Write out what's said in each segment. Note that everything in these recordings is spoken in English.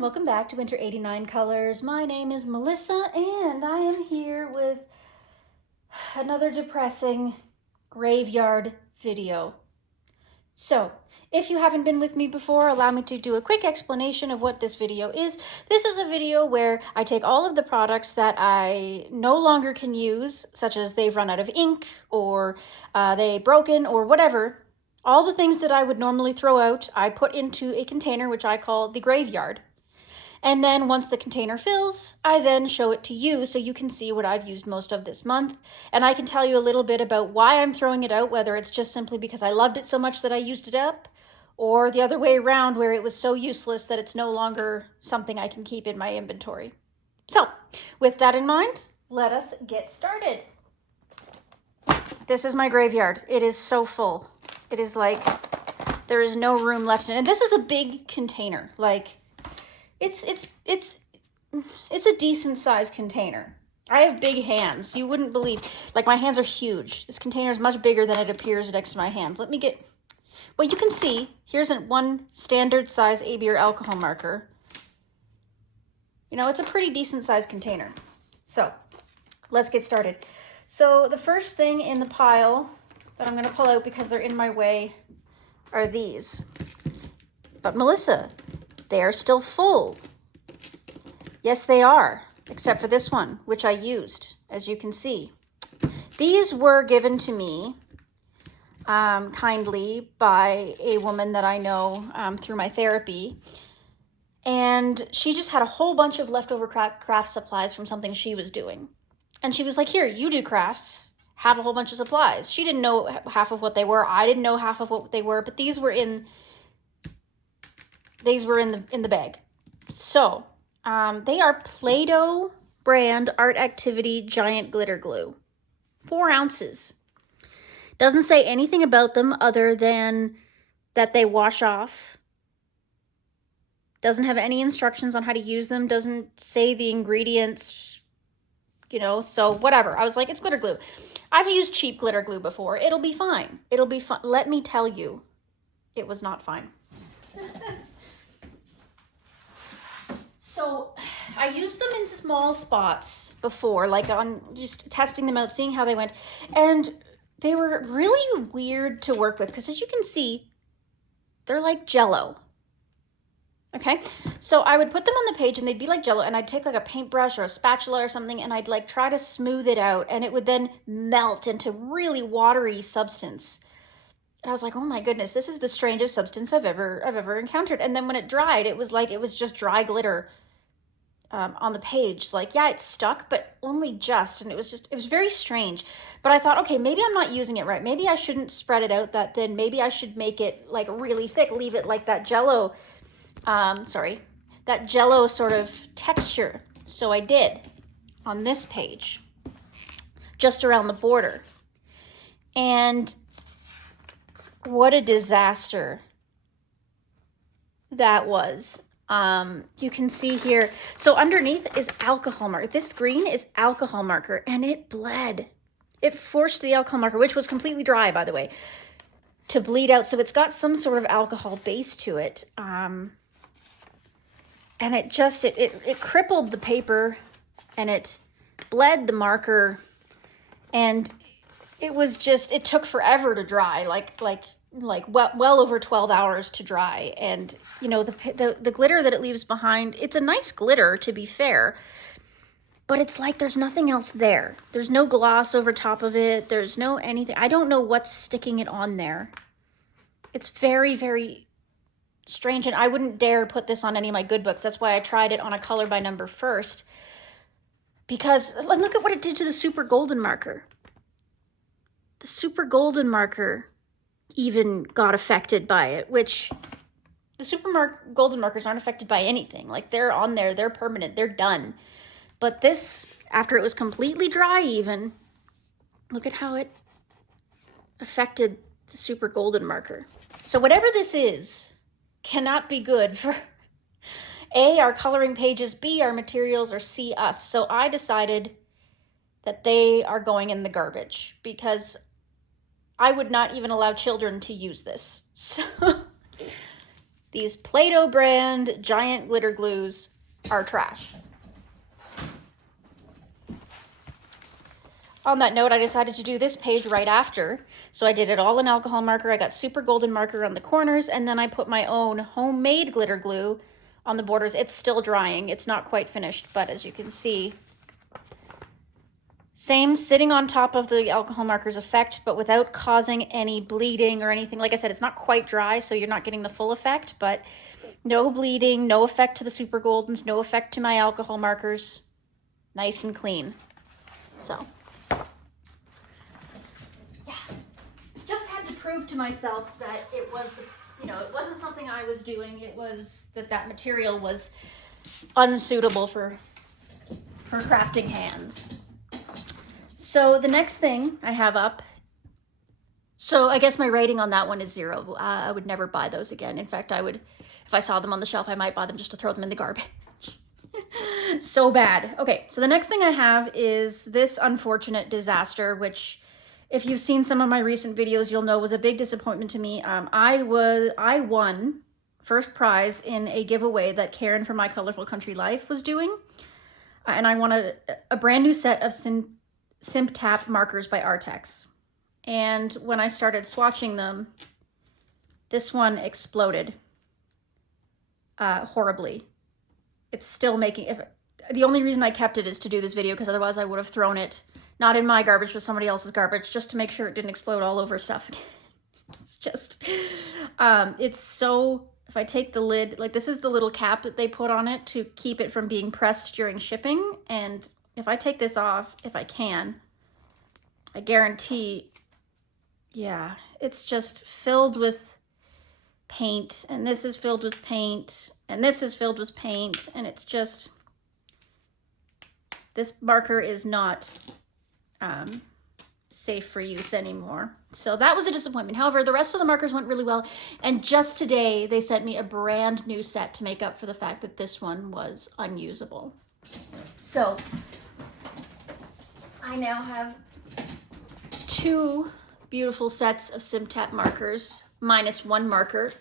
and welcome back to Winter 89 Colors. My name is Melissa and I am here with another depressing graveyard video. So, if you haven't been with me before, allow me to do a quick explanation of what this video is. This is a video where I take all of the products that I no longer can use, such as they've run out of ink or they broken or whatever. All the things that I would normally throw out, I put into a container, which I call the graveyard. And then once the container fills, I then show it to you so you can see what I've used most of this month. And I can tell you a little bit about why I'm throwing it out, whether it's just simply because I loved it so much that I used it up, or the other way around where it was so useless that it's no longer something I can keep in my inventory. So, with that in mind, let us get started. This is my graveyard. It is so full. It is like there is no room left in it. And this is a big container. Like it's a decent sized container. I have big hands. You wouldn't believe. Like my hands are huge. This container is much bigger than it appears next to my hands. Let me get. Well, you can see here's one standard size AB or alcohol marker. You know, it's a pretty decent sized container. So let's get started. So the first thing in the pile that I'm going to pull out because they're in my way are these. But Melissa, they are still full. Yes, they are, except for this one, which I used, as you can see. These were given to me kindly by a woman that I know through my therapy. And she just had a whole bunch of leftover craft supplies from something she was doing. And she was like, here, you do crafts. Have a whole bunch of supplies. She didn't know half of what they were. I didn't know half of what they were, but these were in the bag. So they are Play-Doh brand Art Activity Giant Glitter Glue. 4 ounces. Doesn't say anything about them other than that they wash off. Doesn't have any instructions on how to use them. Doesn't say the ingredients, you know, so whatever. I was like, it's glitter glue. I've used cheap glitter glue before. It'll be fine. It'll be fun. Let me tell you, it was not fine. So I used them in small spots before, like on just testing them out, seeing how they went. And they were really weird to work with because as you can see, they're like Jell-O. Okay, so I would put them on the page and they'd be like Jell-O, and I'd take like a paintbrush or a spatula or something and I'd like try to smooth it out, and it would then melt into really watery substance. And I was like, oh my goodness, this is the strangest substance I've ever encountered. And then when it dried, it was like it was just dry glitter on the page. Like, yeah, it stuck, but only just, and it was very strange. But I thought, okay, maybe I'm not using it right. Maybe I shouldn't spread it out that thin. Maybe I should make it like really thick, leave it like that Jell-O. That Jell-O sort of texture. So I did on this page, just around the border. And what a disaster that was. You can see here, so underneath is alcohol marker. This green is alcohol marker, and it bled. It forced the alcohol marker, which was completely dry, by the way, to bleed out. So it's got some sort of alcohol base to it. And it just, it crippled the paper and it bled the marker, and it was just, it took forever to dry, like well over 12 hours to dry. And you know, the glitter that it leaves behind, it's a nice glitter to be fair, but it's like there's nothing else there. There's no gloss over top of it. There's no anything. I don't know what's sticking it on there. It's very, very strange, and I wouldn't dare put this on any of my good books. That's why I tried it on a color by number first, because look at what it did to the super golden marker. The super golden marker even got affected by it, which the golden markers aren't affected by anything. Like, they're on there, they're permanent, they're done. But this, after it was completely dry even, look at how it affected the super golden marker. So whatever this is cannot be good for A, our coloring pages, B, our materials, or C, us. So I decided that they are going in the garbage because – I would not even allow children to use this. So, these Play-Doh brand giant glitter glues are trash. On that note, I decided to do this page right after. So I did it all in alcohol marker. I got super golden marker on the corners, and then I put my own homemade glitter glue on the borders. It's still drying. It's not quite finished, but as you can see, same sitting on top of the alcohol markers effect, but without causing any bleeding or anything. Like I said, it's not quite dry, so you're not getting the full effect, but no bleeding, no effect to the super goldens, no effect to my alcohol markers. Nice and clean. So prove to myself that it was, it wasn't something I was doing. It was that material was unsuitable for crafting hands. So the next thing I have up, so I guess my rating on that one is 0. I would never buy those again. In fact, I would, if I saw them on the shelf, I might buy them just to throw them in the garbage. So bad. Okay, so the next thing I have is this unfortunate disaster, which, if you've seen some of my recent videos, you'll know was a big disappointment to me. I won first prize in a giveaway that Karen from My Colorful Country Life was doing. And I won a brand new set of Simp Tap markers by Artex. And when I started swatching them, this one exploded horribly. It's still making, the only reason I kept it is to do this video, because otherwise I would have thrown it not in my garbage, but somebody else's garbage, just to make sure it didn't explode all over stuff. It's just, it's so, if I take the lid, like this is the little cap that they put on it to keep it from being pressed during shipping. And if I take this off, if I can, I guarantee, yeah, it's just filled with paint, and this is filled with paint, and this is filled with paint, and it's just, this marker is not safe for use anymore. So that was a disappointment. However, the rest of the markers went really well. And just today, they sent me a brand new set to make up for the fact that this one was unusable. So I now have 2 beautiful sets of Simp Tap markers, minus 1 marker.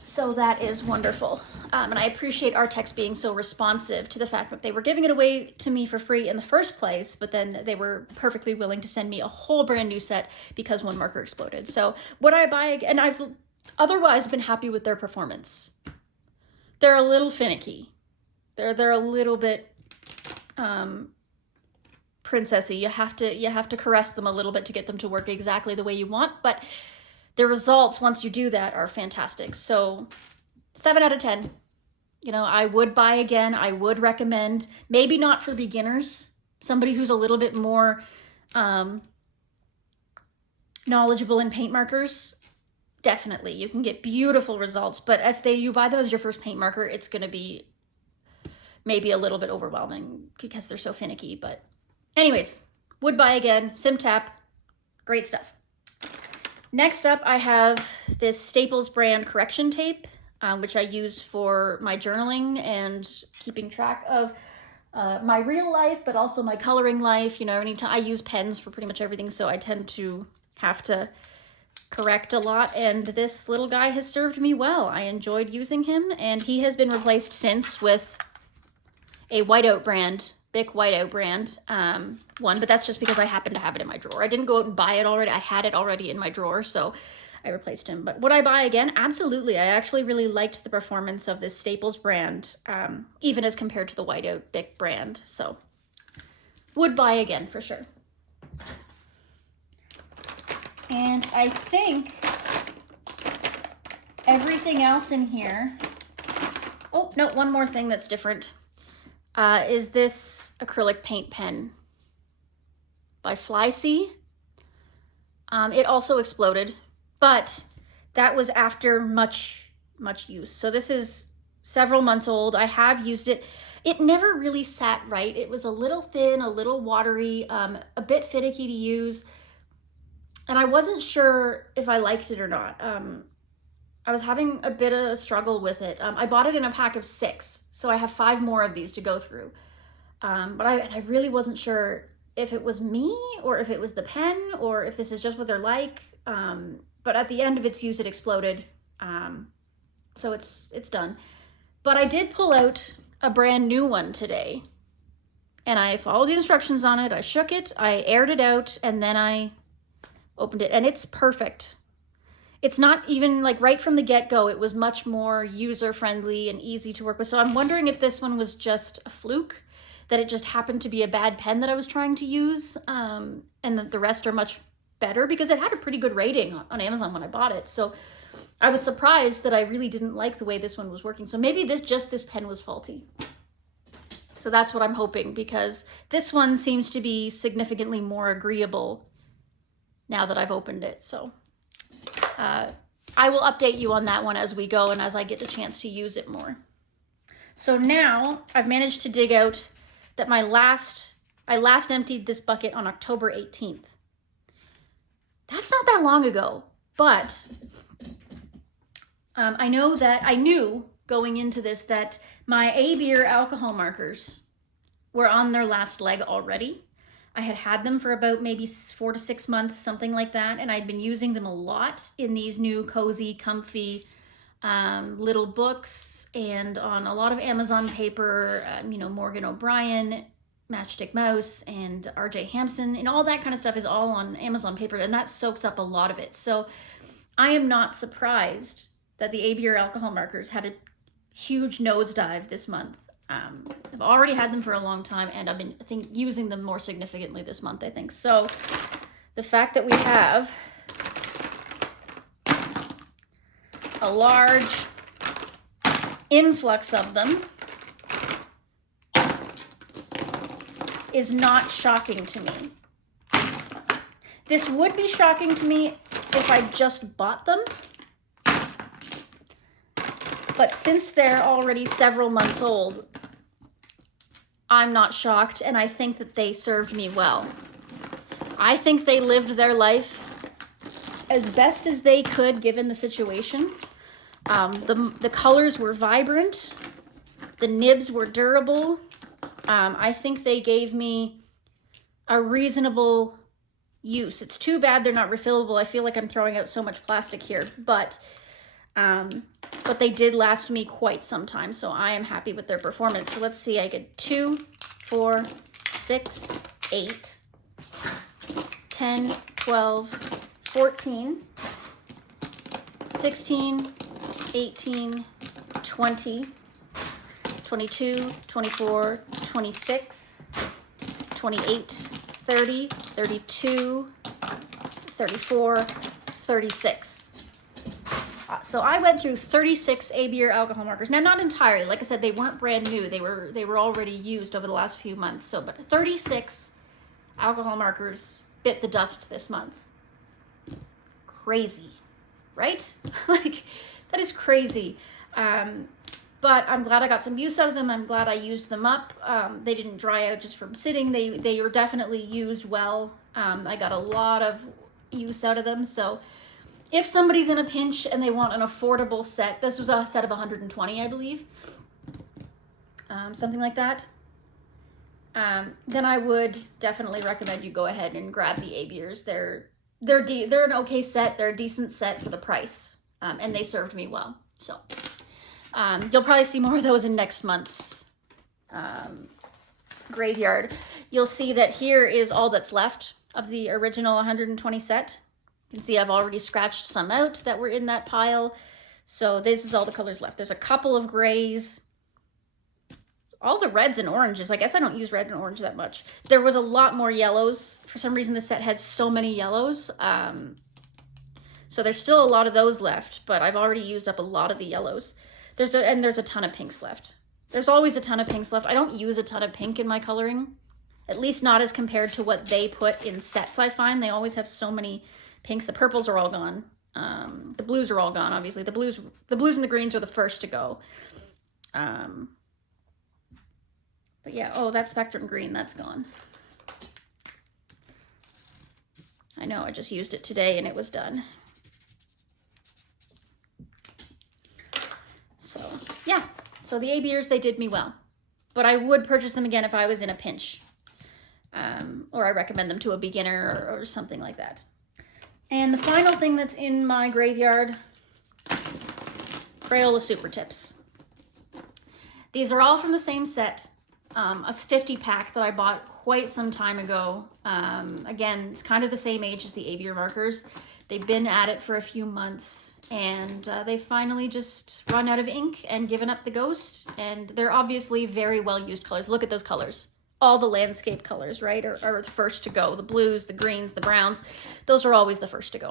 So that is wonderful. And I appreciate Artex being so responsive to the fact that they were giving it away to me for free in the first place, but then they were perfectly willing to send me a whole brand new set because 1 marker exploded. So would I buy again? And I've otherwise been happy with their performance. They're a little finicky. They're a little bit princessy. You have to caress them a little bit to get them to work exactly the way you want, but the results once you do that are fantastic. So 7 out of 10. I would buy again. I would recommend, maybe not for beginners, somebody who's a little bit more knowledgeable in paint markers. Definitely, you can get beautiful results, but if you buy them as your first paint marker, it's going to be maybe a little bit overwhelming because they're so finicky. But anyways, would buy again. Simp Tap, great stuff. Next up, I have this Staples brand correction tape, which I use for my journaling and keeping track of my real life, but also my coloring life. Anytime I use pens for pretty much everything, so I tend to have to correct a lot, and this little guy has served me well. I enjoyed using him, and he has been replaced since with a whiteout brand, Bic whiteout brand one, but that's just because I happen to have it in my drawer. I didn't go out and buy it already. I had it already in my drawer, so I replaced him. But would I buy again? Absolutely. I actually really liked the performance of this Staples brand, even as compared to the whiteout Bic brand. So would buy again for sure. And I think everything else in here, oh no, one more thing that's different, is this acrylic paint pen by Fly-See. It also exploded, but that was after much use. So this is several months old. I have used it. It never really sat right. It was a little thin, a little watery, a bit finicky to use. And I wasn't sure if I liked it or not. I was having a bit of a struggle with it. I bought it in a pack of 6, so I have 5 more of these to go through. But I really wasn't sure if it was me or if it was the pen or if this is just what they're like. but at the end of its use, it exploded. So it's done. But I did pull out a brand new one today, and I followed the instructions on it. I shook it, I aired it out, and then I opened it, and it's perfect. It's not even like right from the get-go, it was much more user-friendly and easy to work with. So I'm wondering if this one was just a fluke, that it just happened to be a bad pen that I was trying to use, and that the rest are much better, because it had a pretty good rating on Amazon when I bought it. So I was surprised that I really didn't like the way this one was working. So maybe this pen was faulty. So that's what I'm hoping, because this one seems to be significantly more agreeable now that I've opened it. So I will update you on that one as we go and as I get the chance to use it more. So now I've managed to dig out that I last emptied this bucket on October 18th. That's not that long ago, but I knew going into this that my A-Beer alcohol markers were on their last leg already. I had them for about maybe 4 to 6 months, something like that, and I'd been using them a lot in these new cozy, comfy little books, and on a lot of Amazon paper, Morgan O'Brien, Matchstick Mouse, and RJ Hampson, and all that kind of stuff is all on Amazon paper, and that soaks up a lot of it. So I am not surprised that the A-Beer alcohol markers had a huge nosedive this month. I've already had them for a long time, and I've been, I think, using them more significantly this month, I think. So the fact that we have a large influx of them is not shocking to me. This would be shocking to me if I just bought them. But since they're already several months old, I'm not shocked, and I think that they served me well. I think they lived their life as best as they could given the situation. The colors were vibrant. The nibs were durable. I think they gave me a reasonable use. It's too bad they're not refillable. I feel like I'm throwing out so much plastic here, but they did last me quite some time, so I am happy with their performance. So let's see, I get 2, 4, 6, 8, 10, 12, 14, 16, 18, 20, 22, 24, 26, 28, 30, 32, 34, 36. So I went through 36 A-Beer alcohol markers. Now, not entirely. Like I said, they weren't brand new. They were already used over the last few months. So, but 36 alcohol markers bit the dust this month. Crazy, right? Like, that is crazy. But I'm glad I got some use out of them. I'm glad I used them up. They didn't dry out just from sitting. They were definitely used well. I got a lot of use out of them. So if somebody's in a pinch and they want an affordable set, this was a set of 120, I believe, something like that, then I would definitely recommend you go ahead and grab the A-Beers. They're an okay set. They're a decent set for the price, and they served me well. So you'll probably see more of those in next month's graveyard. You'll see that here is all that's left of the original 120 set. You can see I've already scratched some out that were in that pile. So this is all the colors left. There's a couple of grays, all the reds and oranges. I guess I don't use red and orange that much. There was a lot more yellows. For some reason, the set had so many yellows. So there's still a lot of those left, but I've already used up a lot of the yellows. There's a ton of pinks left. There's always a ton of pinks left. I don't use a ton of pink in my coloring, at least not as compared to what they put in sets. I find they always have so many pinks. The purples are all gone. The blues are all gone, obviously. The blues and the greens were the first to go. But yeah, oh, that spectrum green, that's gone. I know, I just used it today and it was done. So yeah, so the A-Beers, they did me well. But I would purchase them again if I was in a pinch. Or I recommend them to a beginner or something like that. And the final thing that's in my graveyard, Crayola Super Tips. These are all from the same set, a 50 pack that I bought quite some time ago. Again, it's kind of the same age as the aviary markers. They've been at it for a few months, and they finally just run out of ink and given up the ghost. And they're obviously very well used colors. Look at those colors. All the landscape colors, right, are the first to go. The blues, the greens, the browns, those are always the first to go.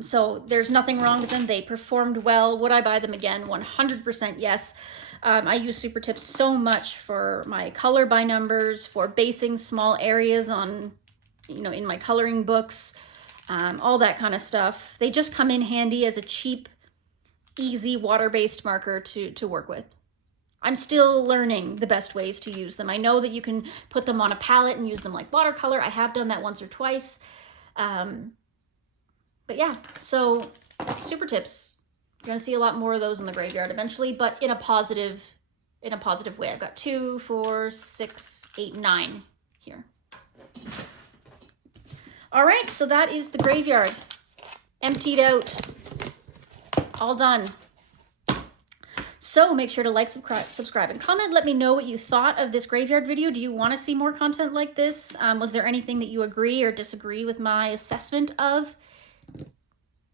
So there's nothing wrong with them. They performed well. Would I buy them again? 100% yes. I use Super Tips so much for my color by numbers, for basing small areas on, in my coloring books, all that kind of stuff. They just come in handy as a cheap, easy water-based marker to work with. I'm still learning the best ways to use them. I know that you can put them on a palette and use them like watercolor. I have done that once or twice. But yeah, so Super Tips. You're gonna see a lot more of those in the graveyard eventually, but in a positive way. I've got 2, 4, 6, 8, 9 here. All right, so that is the graveyard. Emptied out, all done. So make sure to like, subscribe, and comment. Let me know what you thought of this graveyard video. Do you want to see more content like this? Was there anything that you agree or disagree with my assessment of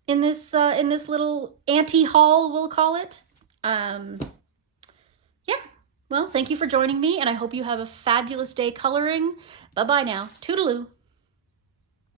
in this little anti-haul, we'll call it? Yeah, well, thank you for joining me, and I hope you have a fabulous day coloring. Bye-bye now. Toodaloo.